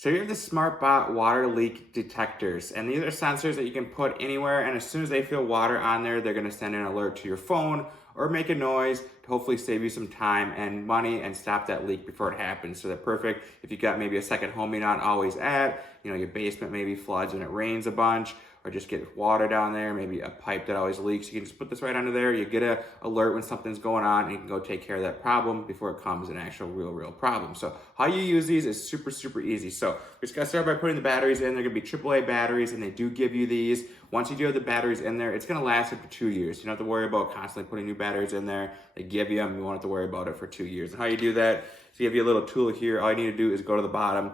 So you have the SmartBot water leak detectors, and these are sensors that you can put anywhere, and as soon as they feel water on there, they're gonna send an alert to your phone or make a noise to hopefully save you some time and money and stop that leak before it happens. So they're perfect if you got maybe a second home you're not always at, your basement maybe floods and it rains a bunch, or just get water down there, maybe a pipe that always leaks. You can just put this right under there. You get an alert when something's going on and you can go take care of that problem before it becomes an actual real problem. So how you use these is super easy. So we're just gonna start by putting the batteries in. They're gonna be AAA batteries and they do give you these. Once you do have the batteries in there, it's gonna last up to 2 years. You don't have to worry about constantly putting new batteries in there. They give you them, you won't have to worry about it for 2 years. And how you do that, so you have your little tool here. All you need to do is go to the bottom,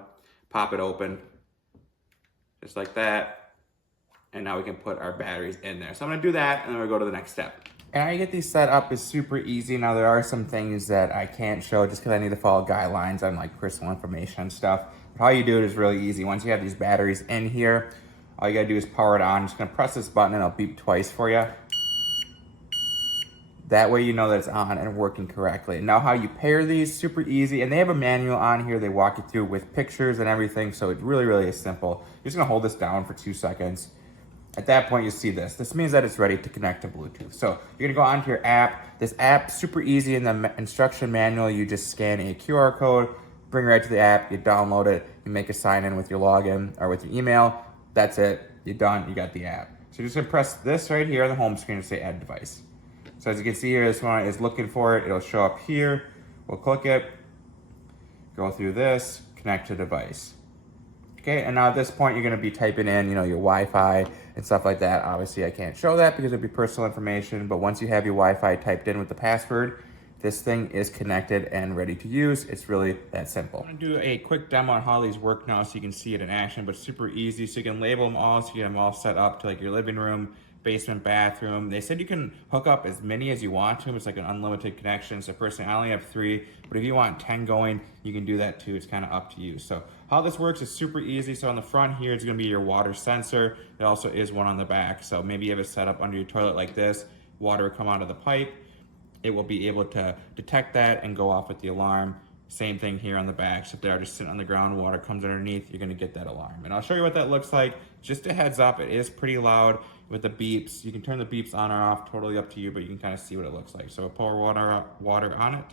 pop it open, just like that. And now we can put our batteries in there. So I'm gonna do that and then we'll go to the next step. And how you get these set up is super easy. Now there are some things that I can't show just because I need to follow guidelines on like personal information and stuff. But how you do it is really easy. Once you have these batteries in here, all you gotta do is power it on. I'm just gonna press this button and it'll beep twice for you. That way you know that it's on and working correctly. Now how you pair these, super easy. And they have a manual on here they walk you through with pictures and everything. So it really is simple. You're just gonna hold this down for 2 seconds. At that point, you see this. This means that it's ready to connect to Bluetooth. So you're gonna go onto your app. This app, super easy. In the instruction manual, you just scan a QR code, bring it right to the app, you download it, you make a sign in with your login or with your email. That's it, you're done, you got the app. So you're just gonna press this right here on the home screen to say add device. So as you can see here, this one is looking for it. It'll show up here. We'll click it, go through this, connect to device. Okay, and now at this point, you're gonna be typing in, your Wi-Fi and stuff like that. Obviously, I can't show that because it'd be personal information, but once you have your Wi-Fi typed in with the password, this thing is connected and ready to use. It's really that simple. I'm gonna do a quick demo on how these work now so you can see it in action, but super easy. So you can label them all, so you get them all set up to like your living room, basement, bathroom. They said you can hook up as many as you want to them. It's like an unlimited connection. So personally, I only have 3, but if you want 10 going, you can do that too. It's kind of up to you. So how this works is super easy. So on the front here, it's gonna be your water sensor. There also is one on the back. So maybe you have it set up under your toilet like this, water will come out of the pipe. It will be able to detect that and go off with the alarm. Same thing here on the back. So if they are just sitting on the ground, water comes underneath, you're gonna get that alarm. And I'll show you what that looks like. Just a heads up, it is pretty loud with the beeps. You can turn the beeps on or off, totally up to you, but you can kind of see what it looks like. So pour water on it.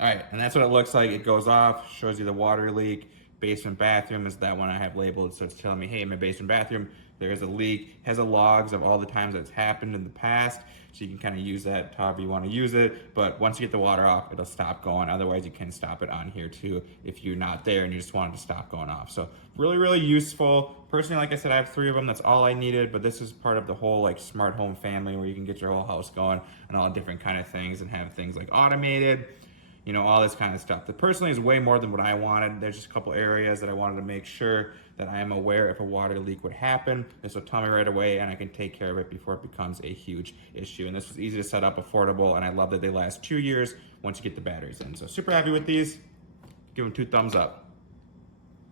All right, and that's what it looks like. It goes off, shows you the water leak. Basement bathroom is that one I have labeled. So it's telling me, hey, in my basement bathroom, there is a leak. Has a logs of all the times that's happened in the past. So you can kind of use that however you want to use it. But once you get the water off, it'll stop going. Otherwise, you can stop it on here too if you're not there and you just wanted to stop going off. So really useful. Personally, like I said, I have 3 of them. That's all I needed. But this is part of the whole like smart home family where you can get your whole house going and all different kind of things and have things like automated, all this kind of stuff. That personally is way more than what I wanted. There's just a couple areas that I wanted to make sure that I am aware if a water leak would happen. This will tell me right away and I can take care of it before it becomes a huge issue. And this was easy to set up, affordable, and I love that they last 2 years once you get the batteries in. So super happy with these. Give them 2 thumbs up.